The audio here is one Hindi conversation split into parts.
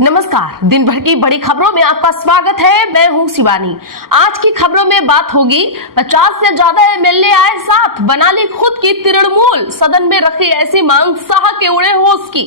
नमस्कार, दिन भर की बड़ी खबरों में आपका स्वागत है। मैं हूं शिवानी। आज की खबरों में बात होगी 50 से ज्यादा एमएलए आए साथ, बना ली खुद की तृणमूल, सदन में रखी ऐसी मांग, शाह के उड़े होश की,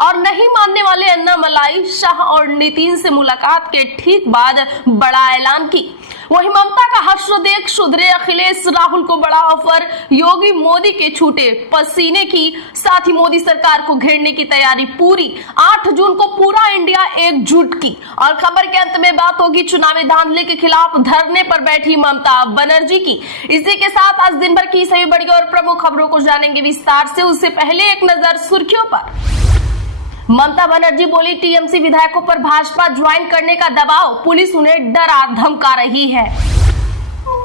और नहीं मानने वाले अन्नामलाई, शाह और नितिन से मुलाकात के ठीक बाद बड़ा ऐलान की। वहीं ममता का हश्र देख सुधरे अखिलेश, राहुल को बड़ा ऑफर, योगी मोदी के छूटे पसीने की, साथ ही मोदी सरकार को घेरने की तैयारी पूरी। 8 जून को पूरा इंडिया एकजुट की। और खबर के अंत में बात होगी चुनावी धांधली के खिलाफ धरने पर बैठी ममता बनर्जी की। इसी के साथ आज दिन भर की सभी बड़ी और प्रमुख खबरों को जानेंगे विस्तार से। उससे पहले एक नजर सुर्खियों पर। ममता बनर्जी बोली, टीएमसी विधायकों पर भाजपा ज्वाइन करने का दबाव, पुलिस उन्हें डरा धमका रही है।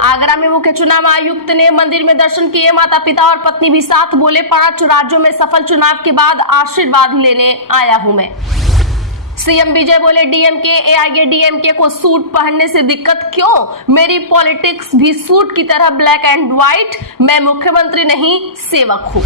आगरा में मुख्य चुनाव आयुक्त ने मंदिर में दर्शन किए, माता पिता और पत्नी भी साथ, बोले 5 राज्यों में सफल चुनाव के बाद आशीर्वाद लेने आया हूं मैं। सीएम विजय बोले, डीएमके एआईएडीएमके को सूट पहनने से दिक्कत क्यों, मेरी पॉलिटिक्स भी सूट की तरह ब्लैक एंड व्हाइट, मैं मुख्यमंत्री नहीं सेवक हूं।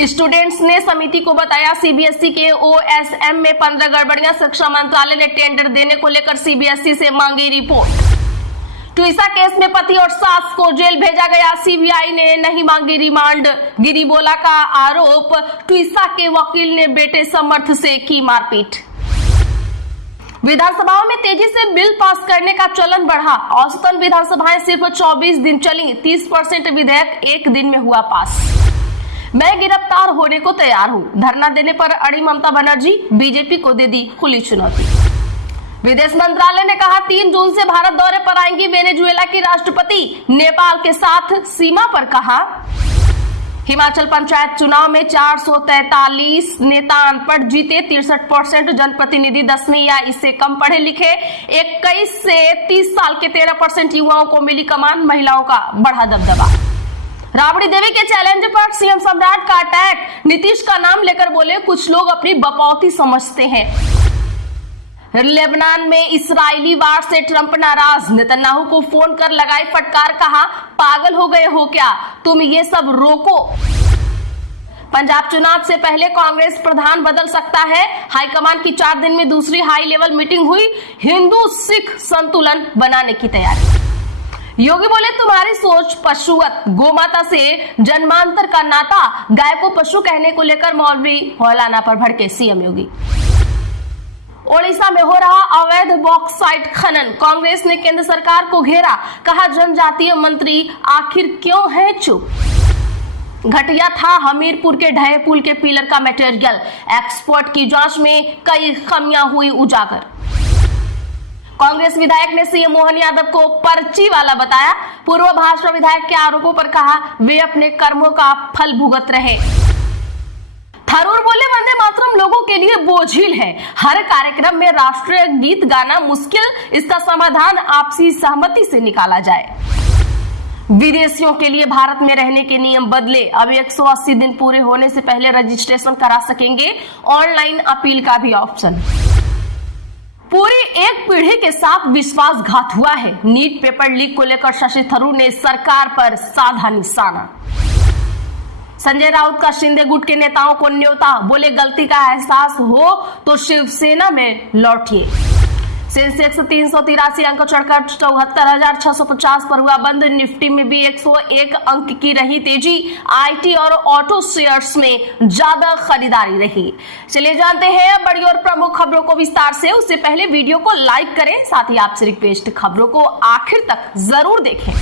स्टूडेंट्स ने समिति को बताया, सीबीएसई के ओएसएम में 15 गड़बड़ियां, शिक्षा मंत्रालय ने टेंडर देने को लेकर सीबीएसई से मांगी रिपोर्ट। ट्विसा केस में पति और सास को जेल भेजा गया, सीबीआई ने नहीं मांगी रिमांड, गिरी बोला का आरोप। ट्विसा के वकील ने बेटे समर्थ से की मारपीट। विधानसभाओं में तेजी से बिल पास करने का चलन बढ़ा, औसतन विधानसभाएं सिर्फ 24 दिन चली, 30% विधेयक एक दिन में हुआ पास। मैं गिरफ्तार होने को तैयार हूं, धरना देने पर अड़ी ममता बनर्जी, बीजेपी को दे दी खुली चुनौती। विदेश मंत्रालय ने कहा 3 जून से भारत दौरे पर आएंगी वेनेजुएला की राष्ट्रपति, नेपाल के साथ सीमा पर कहा। हिमाचल पंचायत चुनाव में 443 नेता अनपढ़ जीते, 63% जनप्रतिनिधि 10वीं या इससे कम पढ़े लिखे, 21 से 30 साल के 13% युवाओं को मिली कमान, महिलाओं का बढ़ा दबदबा। राबड़ी देवी के चैलेंज पर सीएम सम्राट का अटैक, नीतीश का नाम लेकर बोले कुछ लोग अपनी बपौती समझते हैं। लेबनान में इस्राएली वार से ट्रंप नाराज, नेतन्याहू को फोन कर लगाई फटकार, कहा पागल हो गए हो क्या, तुम ये सब रोको। पंजाब चुनाव से पहले कांग्रेस प्रधान बदल सकता है, हाईकमान की 4 दिन में दूसरी हाई लेवल मीटिंग हुई, हिंदू सिख संतुलन बनाने की तैयारी। योगी बोले तुम्हारी सोच पशुवत, गोमाता से जन्मांतर का नाता, गाय को पशु कहने को लेकर मौलवी मौलाना पर भड़के सीएम योगी। ओडिशा में हो रहा अवैध बॉक्साइट खनन, कांग्रेस ने केंद्र सरकार को घेरा, कहा जनजातीय मंत्री आखिर क्यों है चुप। घटिया था हमीरपुर के ढहे पुल के पिलर का मटेरियल, एक्सपर्ट की जांच में कई खामियां हुई उजागर। कांग्रेस विधायक ने सीएम मोहन यादव को पर्ची वाला बताया, पूर्व भाजपा विधायक के आरोपों पर कहा वे अपने कर्मों का फल भुगत रहे। थरूर बोले वंदे मातरम लोगों के लिए बोझिल है, हर कार्यक्रम में राष्ट्रीय गीत गाना मुश्किल, इसका समाधान आपसी सहमति से निकाला जाए। विदेशियों के लिए भारत में रहने के नियम बदले, अब 180 दिन पूरे होने से पहले रजिस्ट्रेशन करा सकेंगे, ऑनलाइन अपील का भी ऑप्शन। पूरी एक पीढ़ी के साथ विश्वासघात हुआ है, नीट पेपर लीक को लेकर शशि थरूर ने सरकार पर साधा निशाना। संजय राउत का शिंदे गुट के नेताओं को न्योता, बोले गलती का एहसास हो तो शिवसेना में लौटिए। सेंसेक्स 383 अंक चढ़कर 74,650 पर हुआ बंद, निफ्टी में भी 101 अंक की रही तेजी, आईटी और ऑटो शेयर्स में ज्यादा खरीदारी रही। चलिए जानते हैं बड़ी और प्रमुख खबरों को विस्तार से। उससे पहले वीडियो को लाइक करें, साथ ही आपसे रिक्वेस्ट खबरों को आखिर तक जरूर देखें।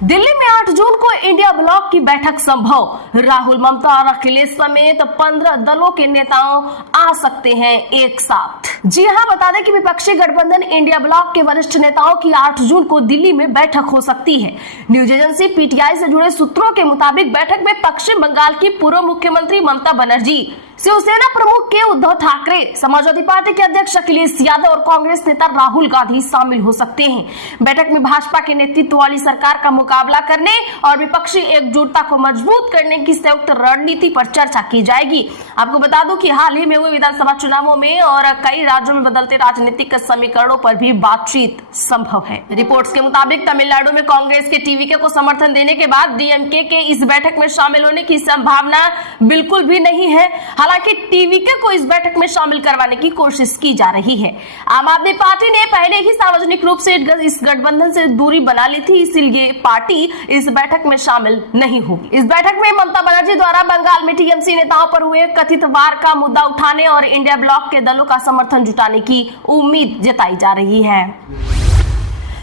दिल्ली में 8 जून को इंडिया ब्लॉक की बैठक संभव, राहुल, ममता और अखिलेश समेत 15 दलों के नेताओं आ सकते हैं एक साथ। जी हां, बता दें कि विपक्षी गठबंधन इंडिया ब्लॉक के वरिष्ठ नेताओं की 8 जून को दिल्ली में बैठक हो सकती है। न्यूज एजेंसी पीटीआई से जुड़े सूत्रों के मुताबिक बैठक में पश्चिम बंगाल की पूर्व मुख्यमंत्री ममता बनर्जी, शिवसेना प्रमुख के उद्धव ठाकरे, समाजवादी पार्टी के अध्यक्ष अखिलेश यादव और कांग्रेस नेता राहुल गांधी शामिल हो सकते हैं। बैठक में भाजपा के नेतृत्व वाली सरकार का मुकाबला करने और विपक्षी एकजुटता को मजबूत करने की संयुक्त रणनीति पर चर्चा की जाएगी। आपको बता दूं कि हाल ही में हुए विधानसभा चुनावों में और कई राज्यों में बदलते राजनीतिक समीकरणों पर भी बातचीत संभव है। रिपोर्ट्स के मुताबिक तमिलनाडु में कांग्रेस के टीवीके को समर्थन देने के बाद डीएमके के इस बैठक में शामिल होने की संभावना बिल्कुल भी नहीं है। हालांकि टीवीके को इस बैठक में शामिल करवाने की कोशिश की जा रही है। आम आदमी पार्टी ने पहले ही सार्वजनिक रूप से इस गठबंधन से दूरी बना ली थी, इसीलिए पार्टी इस बैठक में शामिल नहीं होगी। इस बैठक में ममता बनर्जी द्वारा बंगाल में टीएमसी नेताओं पर हुए कथित वार का मुद्दा उठाने और इंडिया ब्लॉक के दलों का समर्थन जुटाने की उम्मीद जताई जा रही है।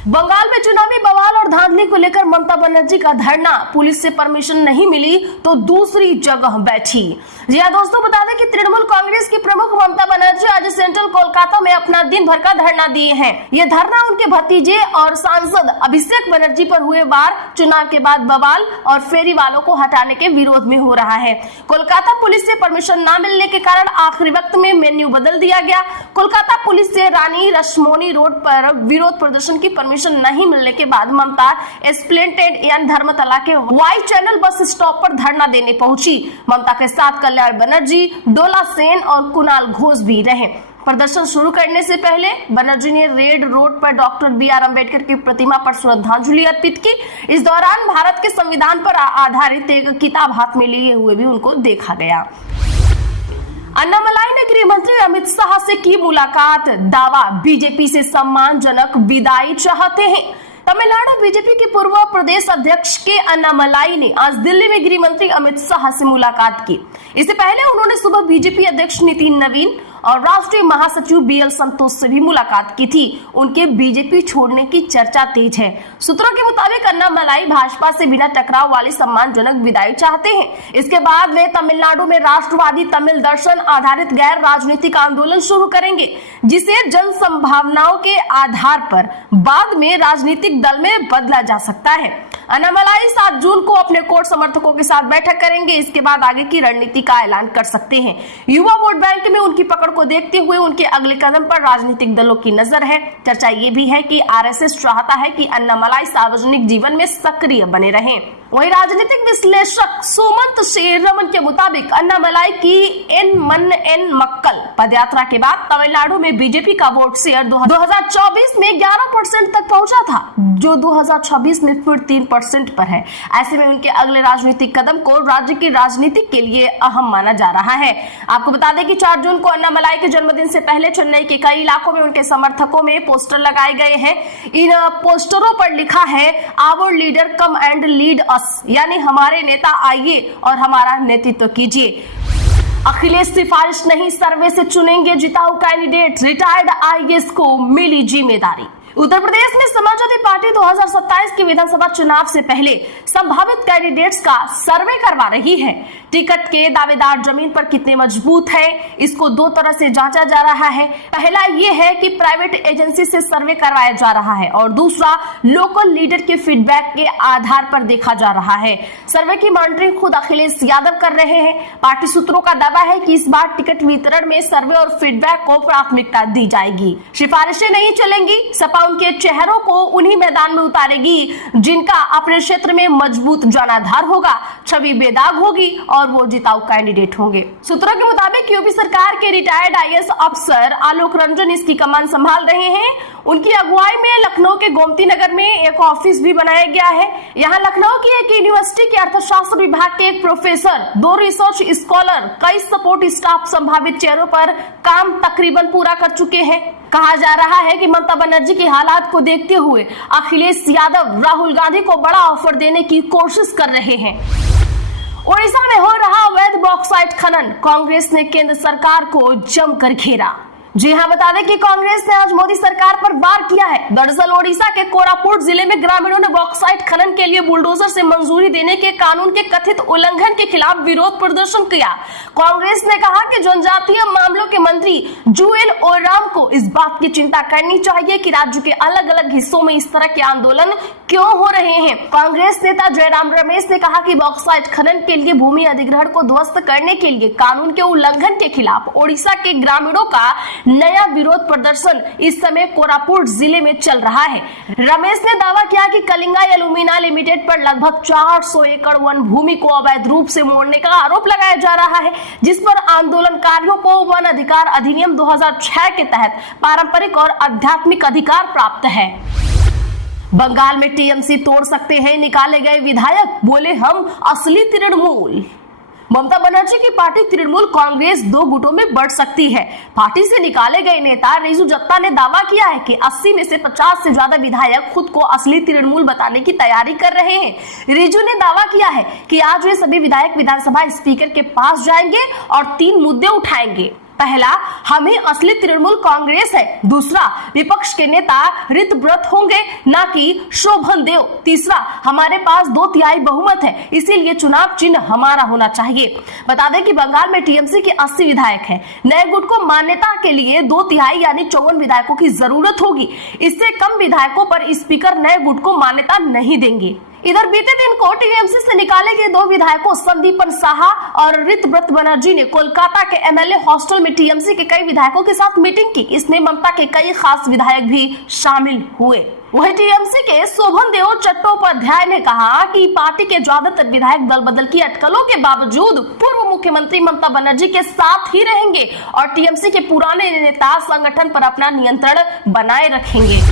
बंगाल में चुनावी बवाल और धांधली को लेकर ममता बनर्जी का धरना, पुलिस से परमिशन नहीं मिली तो दूसरी जगह बैठी। जी हां दोस्तों, बता दें कि तृणमूल कांग्रेस की प्रमुख ममता बनर्जी आज सेंट्रल कोलकाता में अपना दिन भर का धरना दिए हैं। ये धरना उनके भतीजे और सांसद अभिषेक बनर्जी पर हुए वार, चुनाव के बाद बवाल और फेरी वालों को हटाने के विरोध में हो रहा है। कोलकाता पुलिस से परमिशन न मिलने के कारण आखिरी वक्त में मेन्यू बदल दिया गया। कोलकाता पुलिस से रानी रश्मोनी रोड पर विरोध प्रदर्शन की परमिशन नहीं मिलने के बाद ममता एस्प्लेनेड यानी धर्मतला के वाई चैनल बस स्टॉप पर धरना देने पहुंची। ममता के साथ कल्याण बनर्जी, डोला सेन और कुणाल घोष भी रहे। प्रदर्शन शुरू करने से पहले बनर्जी ने रेड रोड पर डॉक्टर बी.आर. अम्बेडकर की प्रतिमा पर श्रद्धांजलि अर्पित की। इस दौरान भारत के संविधान पर आधारित एक किताब हाथ में लिए हुए भी उनको देखा गया। अन्नामलाई ने गृह मंत्री अमित शाह से की मुलाकात, दावा बीजेपी से सम्मानजनक विदाई चाहते हैं। तमिलनाडु बीजेपी के पूर्व प्रदेश अध्यक्ष के अन्नामलाई ने आज दिल्ली में गृह मंत्री अमित शाह से मुलाकात की। इससे पहले उन्होंने सुबह बीजेपी अध्यक्ष नितिन नवीन और राष्ट्रीय महासचिव बीएल संतोष से भी मुलाकात की थी। उनके बीजेपी छोड़ने की चर्चा तेज है। सूत्रों के मुताबिक अन्नामलाई भाजपा से बिना टकराव वाली सम्मानजनक विदाई चाहते हैं। इसके बाद वे तमिलनाडु में राष्ट्रवादी तमिल दर्शन आधारित गैर राजनीतिक आंदोलन शुरू करेंगे, जिसे जन संभावनाओं के आधार पर बाद में राजनीतिक दल में बदला जा सकता है। अन्नामलाई 7 जून को अपने कोर समर्थकों के साथ बैठक करेंगे। इसके बाद आगे की रणनीति का ऐलान कर सकते हैं। युवा वोट बैंक में उनकी पकड़ को देखते हुए उनके अगले कदम पर राजनीतिक दलों की नजर है। चर्चा ये भी है कि आरएसएस चाहता है कि अन्नामलाई सार्वजनिक जीवन में सक्रिय बने रहें। वहीं राजनीतिक विश्लेषक सुमंत शेरमन के मुताबिक अन्नामलाई की एन मक्कल पदयात्रा के बाद तमिलनाडु में बीजेपी का वोट शेयर 2024 में 11% तक पहुंचा था, जो 2026 में फिर 3% पर है। ऐसे में उनके अगले राजनीतिक कदम को राज्य की राजनीति के लिए अहम माना जा रहा है। आपको बता दें कि 4 जून को अन्नामलाई के जन्मदिन से पहले चेन्नई के कई इलाकों में उनके समर्थकों में पोस्टर लगाए गए हैं। इन पोस्टरों पर लिखा है, our leader come and lead us, यानी हमारे नेता आइए और हमारा नेतृत्व कीजिए। अखिलेश सिफारिश नहीं, सर्वे से चुनेंगे जिताऊ कैंडिडेट, रिटायर्ड आईएएस को मिली जिम्मेदारी। उत्तर प्रदेश में समाजवादी पार्टी 2027 के विधानसभा चुनाव से पहले संभावित कैंडिडेट्स का सर्वे करवा रही है। टिकट के दावेदार जमीन पर कितने मजबूत हैं, इसको 2 तरह से जांचा जा रहा है। पहला ये है कि प्राइवेट एजेंसी से सर्वे करवाया जा रहा है और दूसरा लोकल लीडर के फीडबैक के आधार पर देखा जा रहा है। सर्वे की मॉनिटरिंग खुद अखिलेश यादव कर रहे हैं। पार्टी सूत्रों का दावा है कि इस बार टिकट वितरण में सर्वे और फीडबैक को प्राथमिकता दी जाएगी। सिफारिशें नहीं चलेंगी। सपा उनके चेहरों को उन्हीं मैदान में उतारेगी जिनका अपने क्षेत्र में मजबूत जनाधार होगा, छवि बेदाग होगी और वो जिताऊ कैंडिडेट होंगे। सूत्रों के मुताबिक यूपी सरकार के रिटायर्ड आईएएस अफसर आलोक रंजन इसकी कमान संभाल रहे हैं। उनकी अगुवाई में लखनऊ के गोमती नगर में एक ऑफिस भी बनाया गया है। यहाँ लखनऊ की एक यूनिवर्सिटी के अर्थशास्त्र विभाग के एक प्रोफेसर, 2 रिसर्च स्कॉलर, कई सपोर्ट स्टाफ संभावित चेहरों पर काम तकरीबन पूरा कर चुके हैं। कहा जा रहा है कि ममता बनर्जी के हालात को देखते हुए अखिलेश यादव राहुल गांधी को बड़ा ऑफर देने की कोशिश कर रहे हैं। ओडिशा में हो रहा अवैध बॉक्साइट खनन, कांग्रेस ने केंद्र सरकार को जमकर घेरा। जी हाँ, बता दें कि कांग्रेस ने आज मोदी सरकार पर वार किया है। दरअसल ओडिशा के कोरापुट जिले में ग्रामीणों ने बॉक्साइट खनन के लिए बुलडोजर से मंजूरी देने के कानून के कथित उल्लंघन के खिलाफ विरोध प्रदर्शन किया। कांग्रेस ने कहा कि जनजातीय मामलों के मंत्री जुएल ओराम को इस बात की चिंता करनी चाहिए कि राज्य के अलग अलग हिस्सों में इस तरह के आंदोलन क्यों हो रहे हैं। कांग्रेस नेता जयराम रमेश ने कहा कि बॉक्साइट खनन के लिए भूमि अधिग्रहण को ध्वस्त करने के लिए कानून के उल्लंघन के खिलाफ ओडिशा के ग्रामीणों का नया विरोध प्रदर्शन इस समय कोरापुट जिले में चल रहा है। रमेश ने दावा किया कि कलिंगा एल्यूमिना लिमिटेड पर लगभग 400 एकड़ वन भूमि को अवैध रूप से मोड़ने का आरोप लगाया जा रहा है, जिस पर आंदोलनकारियों को वन अधिकार अधिनियम 2006 के तहत पारंपरिक और आध्यात्मिक अधिकार प्राप्त है। बंगाल में टीएमसी तोड़ सकते हैं निकाले गए विधायक, बोले हम असली तृणमूल। ममता बनर्जी की पार्टी तृणमूल कांग्रेस 2 गुटों में बढ़ सकती है। पार्टी से निकाले गए नेता रिजू जत्ता ने दावा किया है कि 80 में से 50 से ज्यादा विधायक खुद को असली तृणमूल बताने की तैयारी कर रहे हैं। रिजू ने दावा किया है कि आज वे सभी विधायक विधानसभा स्पीकर के पास जाएंगे और 3 मुद्दे उठाएंगे। पहला, हमें असली तृणमूल कांग्रेस है। दूसरा, विपक्ष के नेता ऋतव्रत होंगे, ना कि शोभन देव। तीसरा, हमारे पास 2/3 बहुमत है, इसीलिए चुनाव चिन्ह हमारा होना चाहिए। बता दें कि बंगाल में टीएमसी के 80 विधायक हैं। नए गुट को मान्यता के लिए 2/3 यानी 54 विधायकों की जरूरत होगी। इससे कम विधायकों पर स्पीकर नए गुट को मान्यता नहीं देंगे। इधर बीते दिन को टीएमसी से निकाले गए 2 विधायकों संदीपन साहा और ऋतव्रत बनर्जी ने कोलकाता के एमएलए हॉस्टल में टीएमसी के कई विधायकों के साथ मीटिंग की। इसमें ममता के कई खास विधायक भी शामिल हुए। वहीं टीएमसी के शोभन देव चट्टोपाध्याय ने कहा कि पार्टी के ज्यादातर विधायक दल बदल की अटकलों के बावजूद पूर्व मुख्यमंत्री ममता बनर्जी के साथ ही रहेंगे और टीएमसी के पुराने नेता संगठन पर अपना नियंत्रण बनाए रखेंगे।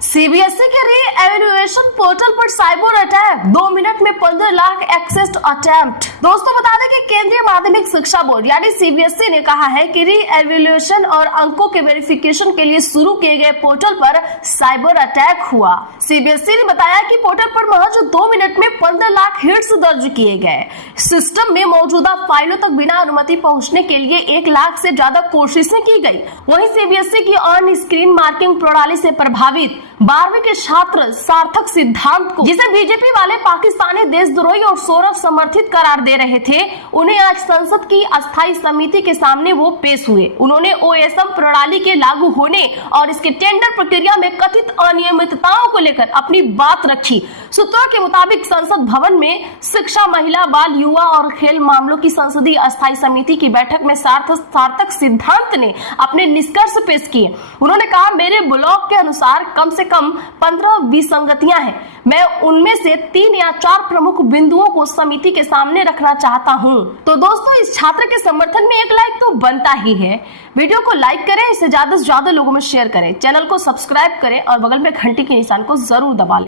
सीबीएसई के री एवेल्युएशन पोर्टल पर साइबर अटैक, 2 मिनट में 15 लाख एक्सेस अटेम्प्ट। दोस्तों बता दें कि केंद्रीय माध्यमिक शिक्षा बोर्ड यानी सीबीएसई ने कहा है कि री एवेल्युएशन और अंकों के वेरिफिकेशन के लिए शुरू किए गए पोर्टल पर साइबर अटैक हुआ। सीबीएसई ने बताया कि पोर्टल पर महज 2 मिनट में 15 लाख हिट्स दर्ज किए गए। सिस्टम में मौजूदा फाइलों तक बिना अनुमति पहुंचने के लिए 1 लाख से ज्यादा कोशिशें की गई। वहीं सीबीएसई की ऑन स्क्रीन मार्किंग प्रणाली से प्रभावित 12वीं के छात्र सार्थक सिद्धांत को, जिसे बीजेपी वाले पाकिस्तानी देशद्रोही और सौरभ समर्थित करार दे रहे थे, उन्हें आज संसद की अस्थायी समिति के सामने वो पेश हुए। उन्होंने ओएसएम प्रणाली के लागू होने और इसके टेंडर प्रक्रिया में कथित अनियमितताओं को लेकर अपनी बात रखी। सूत्रों के मुताबिक संसद भवन में शिक्षा, महिला, बाल, युवा और खेल मामलों की संसदीय अस्थायी समिति की बैठक में सार्थक सिद्धांत ने अपने निष्कर्ष पेश किए। उन्होंने कहा, मेरे ब्लॉग के अनुसार कम से कम 15 विसंगतियां हैं। मैं उनमें से 3 या 4 प्रमुख बिंदुओं को समिति के सामने रखना चाहता हूं। तो दोस्तों, इस छात्र के समर्थन में 1 लाइक तो बनता ही है। वीडियो को लाइक करें, इसे ज्यादा से ज्यादा लोगों में शेयर करें, चैनल को सब्सक्राइब करें और बगल में घंटी के निशान को जरूर दबा लें।